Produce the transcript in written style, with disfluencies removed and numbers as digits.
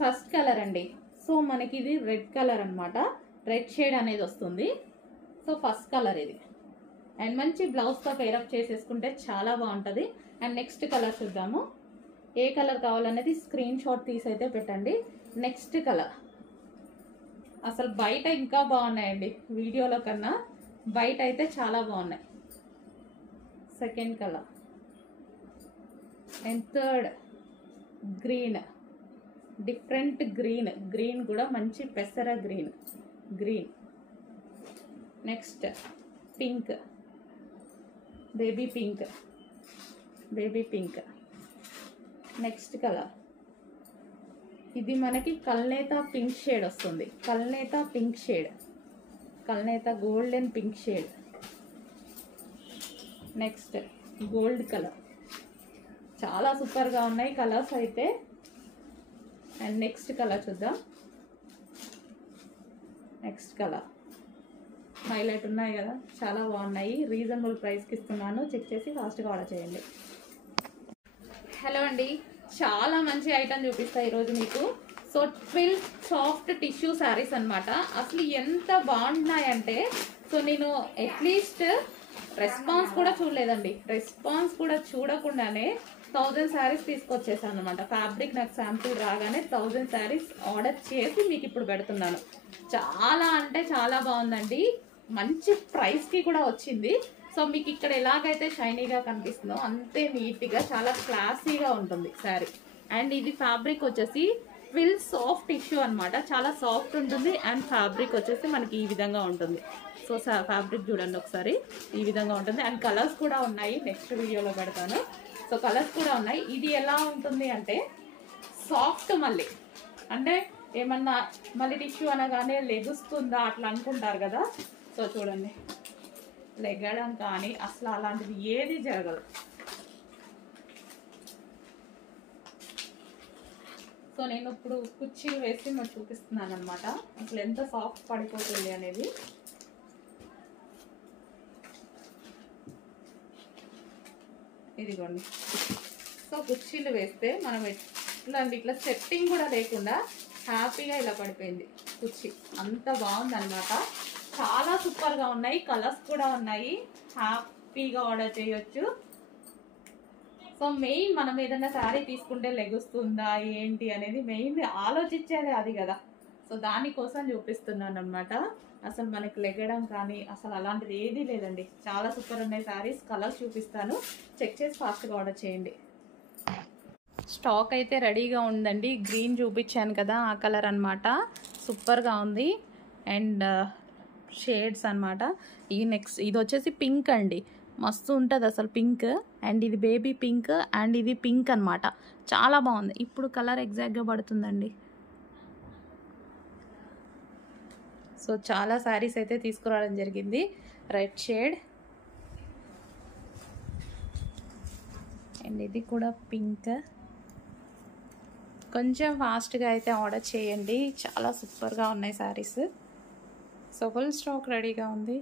First colour అండి. So మనకి ఇది రెడ్ కలర్ అనమాట, రెడ్ షేడ్ అనేది వస్తుంది. సో ఫస్ట్ కలర్ ఇది. అండ్ మంచి బ్లౌజ్తో పేరప్ చేసేసుకుంటే చాలా బాగుంటుంది. అండ్ నెక్స్ట్ కలర్ చూద్దాము. ఏ కలర్ కావాలనేది స్క్రీన్ షాట్ తీసి అయితే పెట్టండి. నెక్స్ట్ కలర్ అసలు బయట ఇంకా బాగున్నాయండి, వీడియోలో కన్నా బయట అయితే చాలా బాగున్నాయి. Second colour. And third green, different green. Green కూడా మంచి పెసర green. Next pink, baby pink. Next colour ఇది మనకి కల్నేత పింక్ షేడ్ వస్తుంది. కల్నేత golden pink shade. Next gold colour. చాలా సూపర్గా ఉన్నాయి కలర్స్ అయితే. అండ్ నెక్స్ట్ కలర్ చూద్దాం. నెక్స్ట్ కలర్ హైలైట్ ఉన్నాయి కదా, చాలా బాగున్నాయి. రీజనబుల్ ప్రైస్కి ఇస్తున్నాను, చెక్ చేసి ఫాస్ట్గా ఆర్డర్ చేయండి. హలో అండి, చాలా మంచి ఐటమ్ చూపిస్తాయి ఈరోజు మీకు. సో 12 సాఫ్ట్ టిష్యూ శారీస్ అనమాట. అసలు ఎంత బాగున్నాయంటే, సో నేను అట్లీస్ట్ రెస్పాన్స్ కూడా చూడలేదండి. రెస్పాన్స్ కూడా చూడకుండానే 1000 శారీస్ తీసుకొచ్చేసాను అనమాట. ఫ్యాబ్రిక్ నాకు శాంపుల్ రాగానే 1000 శారీస్ ఆర్డర్ చేసి మీకు ఇప్పుడు పెడుతున్నాను. చాలా అంటే చాలా బాగుందండి, మంచి ప్రైస్కి కూడా వచ్చింది. సో మీకు ఇక్కడ ఎలాగైతే షైనీగా కనిపిస్తుందో అంతే నీట్గా చాలా క్లాసీగా ఉంటుంది శారీ. అండ్ ఇది ఫ్యాబ్రిక్ వచ్చేసి ఫుల్ సాఫ్ట్ టిష్యూ అనమాట, చాలా సాఫ్ట్ ఉంటుంది. అండ్ ఫ్యాబ్రిక్ వచ్చేసి మనకి ఈ విధంగా ఉంటుంది. సో ఫ్యాబ్రిక్ చూడండి ఒకసారి, ఈ విధంగా ఉంటుంది. అండ్ కలర్స్ కూడా ఉన్నాయి, నెక్స్ట్ వీడియోలో పెడతాను. సో కలర్స్ కూడా ఉన్నాయి. ఇది ఎలా ఉంటుంది అంటే సాఫ్ట్, మళ్ళీ అంటే ఏమన్నా మళ్ళీ టిష్యూ అనగానే లెగుస్తుందా అట్లా అనుకుంటారు కదా. సో చూడండి, లెగడం కానీ అసలు అలాంటిది ఏది జరగదు. సో నేను ఇప్పుడు కుర్చీలు వేసి మీకు చూపిస్తున్నాను అనమాట, అసలు ఎంత సాఫ్ట్ పడిపోతుంది అనేది. ఇదిగోండి. సో కుర్చీలు వేస్తే మనం ఇట్లా సెట్టింగ్ కూడా లేకుండా హ్యాపీగా ఇలా పడిపోయింది కుర్చీ. అంత బాగుంది అనమాట, చాలా సూపర్గా ఉన్నాయి. కలర్స్ కూడా ఉన్నాయి, హ్యాపీగా ఆర్డర్ చేయొచ్చు. సో మెయిన్ మనం ఏదైనా శారీ తీసుకుంటే లెగుస్తుందా ఏంటి అనేది మెయిన్ ఆలోచించేది అది కదా. సో దానికోసం చూపిస్తున్నాను అనమాట. అసలు మనకి లెగడం కానీ అసలు అలాంటిది ఏదీ లేదండి, చాలా సూపర్ ఉన్నాయి శారీస్. కలర్స్ చూపిస్తాను, చెక్ చేసి ఫాస్ట్గా ఆర్డర్ చేయండి. స్టాక్ అయితే రెడీగా ఉందండి. గ్రీన్ చూపించాను కదా, ఆ కలర్ అనమాట, సూపర్గా ఉంది. అండ్ షేడ్స్ అనమాట. ఈ నెక్స్ట్ ఇది వచ్చేసి పింక్ అండి, మస్తు ఉంటుంది అసలు పింక్. అండ్ ఇది బేబీ పింక్, అండ్ ఇది పింక్ అనమాట, చాలా బాగుంది. ఇప్పుడు కలర్ ఎగ్జాక్ట్గా పడుతుందండి. సో చాలా శారీస్ అయితే తీసుకురావడం జరిగింది. రెడ్ షేడ్, అండ్ ఇది కూడా పింక్. కొంచెం ఫాస్ట్గా అయితే ఆర్డర్ చేయండి, చాలా సూపర్గా ఉన్నాయి శారీస్. సో ఫుల్ స్టాక్ రెడీగా ఉంది.